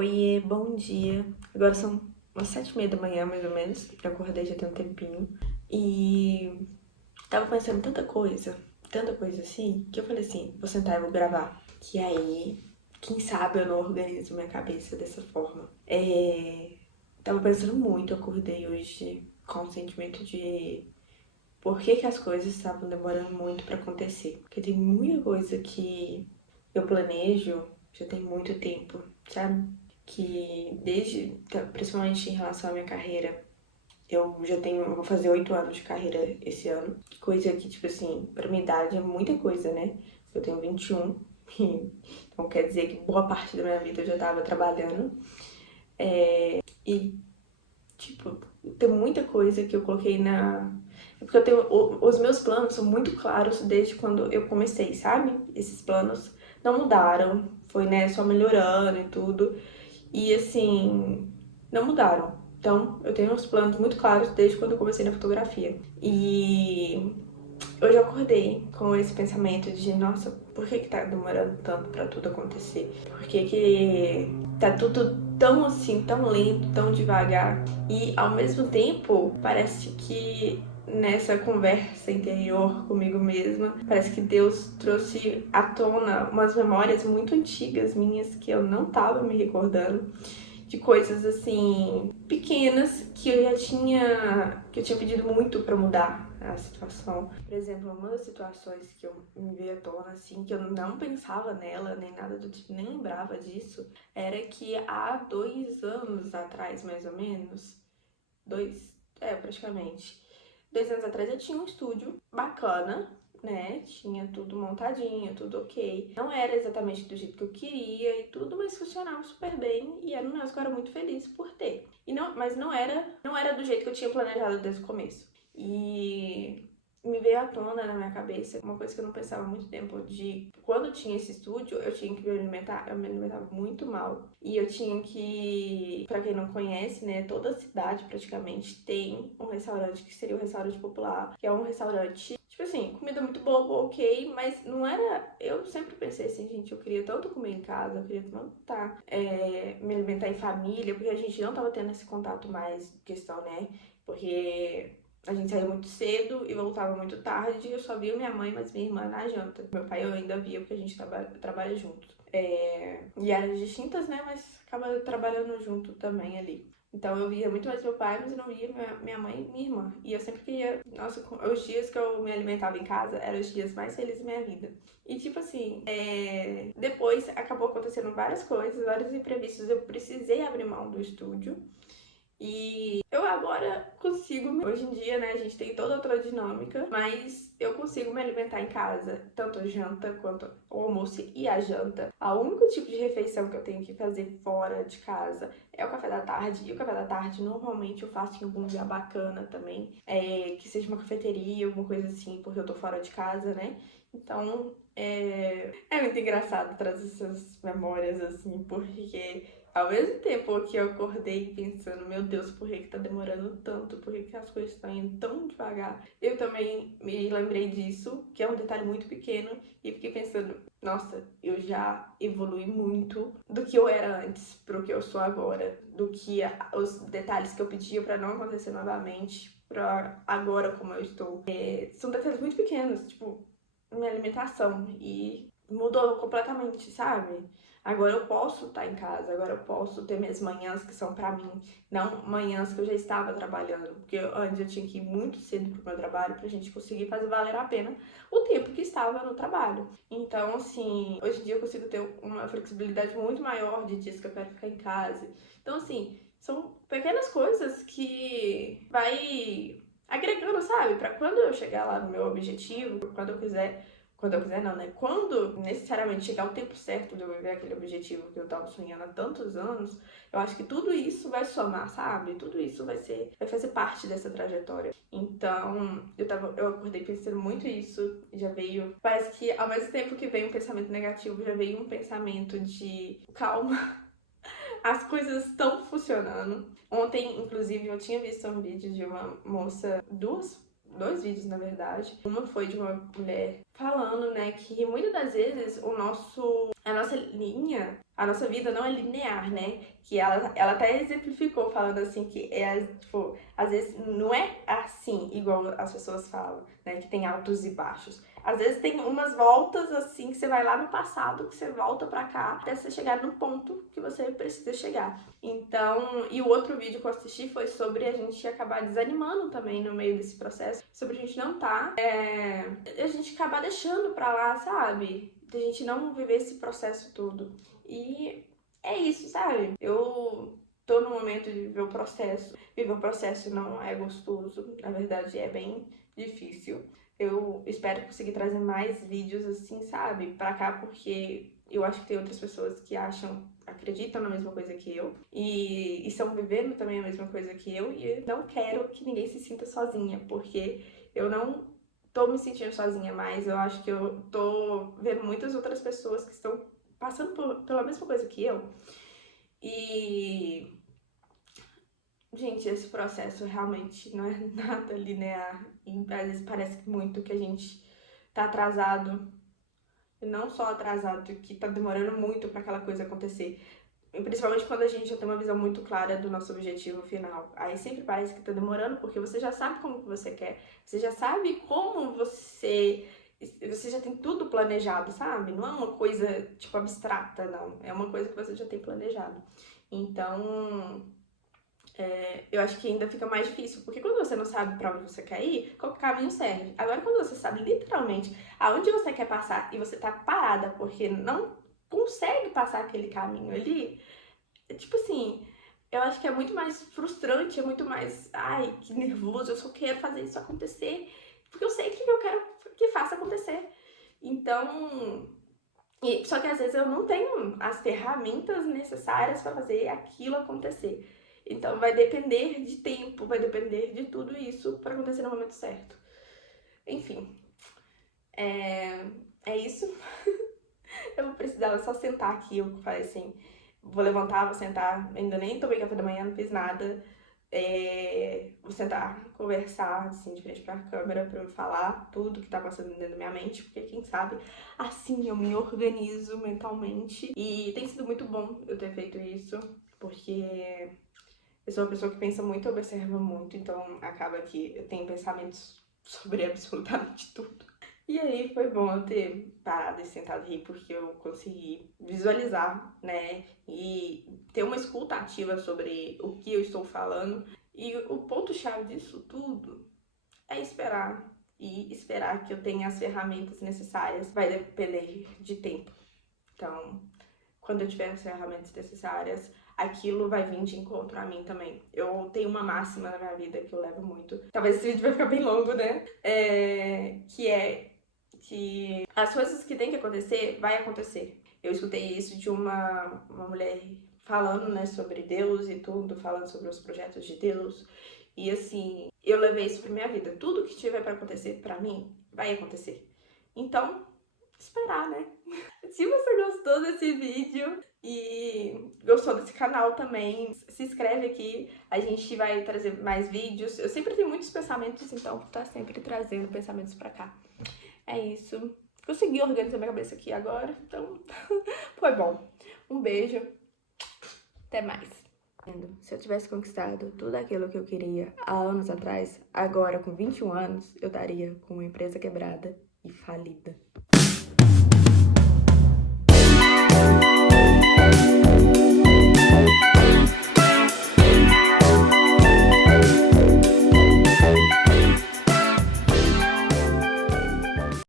Oiê, bom dia. Agora são umas 7h30 da manhã, mais ou menos. Eu acordei já tem um tempinho. E tava pensando em tanta coisa assim, que eu falei assim, vou sentar e vou gravar. Que aí, quem sabe eu não organizo minha cabeça dessa forma. Tava pensando muito, eu acordei hoje com o sentimento de por que as coisas estavam demorando muito pra acontecer. Porque tem muita coisa que eu planejo já tem muito tempo, sabe? Que principalmente em relação à minha carreira, eu vou fazer 8 anos de carreira esse ano. Coisa que, tipo assim, pra minha idade é muita coisa, né? Eu tenho 21, então quer dizer que boa parte da minha vida eu já tava trabalhando. E, tipo, tem muita coisa que eu coloquei na... É porque os meus planos são muito claros desde quando eu comecei, sabe? Esses planos não mudaram, foi, né, só melhorando e tudo. E assim, não mudaram. Então, eu tenho uns planos muito claros desde quando eu comecei na fotografia. E eu já acordei com esse pensamento de, nossa, por que tá demorando tanto pra tudo acontecer? Por que tá tudo tão assim, tão lento, tão devagar? E ao mesmo tempo, parece que nessa conversa interior comigo mesma, parece que Deus trouxe à tona umas memórias muito antigas minhas que eu não tava me recordando, de coisas assim pequenas que eu tinha pedido muito pra mudar a situação. Por exemplo, uma das situações que eu me veio à tona assim, que eu não pensava nela, nem nada do tipo, nem lembrava disso, era que há 2 anos atrás, mais ou menos, praticamente 2 anos atrás eu tinha um estúdio bacana, né? Tinha tudo montadinho, tudo ok. Não era exatamente do jeito que eu queria e tudo, mas funcionava super bem e era um negócio que eu era muito feliz por ter. Mas não era do jeito que eu tinha planejado desde o começo. E me veio à tona na minha cabeça uma coisa que eu não pensava há muito tempo, de quando eu tinha esse estúdio, eu tinha que me alimentar, eu me alimentava muito mal. E eu tinha que, pra quem não conhece, né, toda a cidade praticamente tem um restaurante que seria o restaurante popular, que é um restaurante, tipo assim, comida muito boa, ok, mas não era... Eu sempre pensei assim, gente, eu queria tanto comer em casa, eu queria tanto me alimentar em família, porque a gente não tava tendo esse contato mais, questão, né, porque a gente saía muito cedo e voltava muito tarde, e eu só via minha mãe, mas minha irmã na janta. Meu pai eu ainda via, porque a gente trabalha junto. E áreas distintas, né, mas acaba trabalhando junto também ali. Então eu via muito mais meu pai, mas eu não via minha mãe e minha irmã. E eu sempre queria... Nossa, os dias que eu me alimentava em casa eram os dias mais felizes da minha vida. E tipo assim, depois acabou acontecendo várias coisas, vários imprevistos. Eu precisei abrir mão do estúdio. E eu agora consigo, hoje em dia, né, a gente tem toda outra dinâmica, mas eu consigo me alimentar em casa, tanto a janta quanto o almoço e a janta. O único tipo de refeição que eu tenho que fazer fora de casa é o café da tarde, e o café da tarde normalmente eu faço em algum lugar bacana também, que seja uma cafeteria, alguma coisa assim, porque eu tô fora de casa, né? Então, é muito engraçado trazer essas memórias assim, porque ao mesmo tempo que eu acordei pensando, meu Deus, por que tá demorando tanto? Por que as coisas estão indo tão devagar? Eu também me lembrei disso, que é um detalhe muito pequeno, e fiquei pensando, nossa, eu já evolui muito do que eu era antes pro que eu sou agora, do que os detalhes que eu pedia pra não acontecer novamente, pra agora como eu estou. São detalhes muito pequenos, tipo, minha alimentação, e mudou completamente, sabe? Agora eu posso estar em casa, agora eu posso ter minhas manhãs que são pra mim, não manhãs que eu já estava trabalhando, porque antes eu tinha que ir muito cedo pro meu trabalho pra gente conseguir fazer valer a pena o tempo que estava no trabalho. Então, assim, hoje em dia eu consigo ter uma flexibilidade muito maior de dias que eu quero ficar em casa. Então, assim, são pequenas coisas que vai agregando, sabe? Pra quando eu chegar lá no meu objetivo, quando eu quiser não, né? Quando necessariamente chegar o tempo certo de eu viver aquele objetivo que eu tava sonhando há tantos anos, eu acho que tudo isso vai somar, sabe? Tudo isso vai fazer parte dessa trajetória. Então, eu acordei pensando muito isso, já veio, parece que ao mesmo tempo que veio um pensamento negativo, já veio um pensamento de calma, as coisas estão funcionando. Ontem, inclusive, eu tinha visto um vídeo de uma moça, dois vídeos, na verdade. Uma foi de uma mulher falando, né, que muitas das vezes a nossa linha, a nossa vida não é linear, né? Que ela até exemplificou falando assim que tipo, às vezes não é assim, igual as pessoas falam, né? Que tem altos e baixos. Às vezes tem umas voltas assim que você vai lá no passado, que você volta pra cá, até você chegar no ponto que você precisa chegar. Então, e o outro vídeo que eu assisti foi sobre a gente acabar desanimando também no meio desse processo, sobre a gente não a gente acabar deixando pra lá, sabe? A gente não viver esse processo todo. E é isso, sabe? Eu tô no momento de viver o processo. Viver o processo não é gostoso, na verdade é bem difícil. Eu espero conseguir trazer mais vídeos assim, sabe? Pra cá, porque eu acho que tem outras pessoas que acreditam na mesma coisa que eu e estão vivendo também a mesma coisa que eu, e eu não quero que ninguém se sinta sozinha, porque eu não tô me sentindo sozinha mais. Eu acho que eu tô vendo muitas outras pessoas que estão passando pela mesma coisa que eu. E, gente, esse processo realmente não é nada linear. E às vezes parece muito que a gente tá atrasado. E não só atrasado, que tá demorando muito pra aquela coisa acontecer. E principalmente quando a gente já tem uma visão muito clara do nosso objetivo final. Aí sempre parece que tá demorando, porque você já sabe como que você quer. Você já sabe como você já tem tudo planejado, sabe? Não é uma coisa, tipo, abstrata, não. É uma coisa que você já tem planejado. Então, eu acho que ainda fica mais difícil, porque quando você não sabe pra onde você quer ir, qual caminho serve? Agora, quando você sabe literalmente aonde você quer passar e você tá parada porque não consegue passar aquele caminho ali, tipo assim, eu acho que é muito mais frustrante, é muito mais, ai, que nervoso, eu só quero fazer isso acontecer, porque eu sei que eu quero que faça acontecer. Então, só que às vezes eu não tenho as ferramentas necessárias para fazer aquilo acontecer. Então vai depender de tempo, vai depender de tudo isso para acontecer no momento certo. Enfim, é isso. Eu vou precisar só sentar aqui, eu falei assim, vou levantar, vou sentar, ainda nem tomei café da manhã, não fiz nada. Vou sentar, conversar assim de frente pra câmera pra eu falar tudo que tá passando dentro da minha mente, porque quem sabe assim eu me organizo mentalmente. E tem sido muito bom eu ter feito isso, porque eu sou uma pessoa que pensa muito, observa muito, então acaba que eu tenho pensamentos sobre absolutamente tudo. E aí foi bom eu ter parado e sentado e rir, porque eu consegui visualizar, né, e ter uma escuta ativa sobre o que eu estou falando. E o ponto-chave disso tudo é esperar. E esperar que eu tenha as ferramentas necessárias vai depender de tempo. Então, quando eu tiver as ferramentas necessárias, aquilo vai vir de encontro a mim também. Eu tenho uma máxima na minha vida que eu levo muito. Talvez esse vídeo vai ficar bem longo, né? Que as coisas que tem que acontecer, vai acontecer. Eu escutei isso de uma mulher falando, né, sobre Deus e tudo, falando sobre os projetos de Deus. E assim, eu levei isso pra minha vida. Tudo que tiver pra acontecer pra mim, vai acontecer. Então, esperar, né? Se você gostou desse vídeo e gostou desse canal também, se inscreve aqui. A gente vai trazer mais vídeos. Eu sempre tenho muitos pensamentos, então tá sempre trazendo pensamentos pra cá. É isso. Consegui organizar minha cabeça aqui agora, então foi bom. Um beijo. Até mais. Se eu tivesse conquistado tudo aquilo que eu queria há anos atrás, agora com 21 anos, eu estaria com uma empresa quebrada e falida.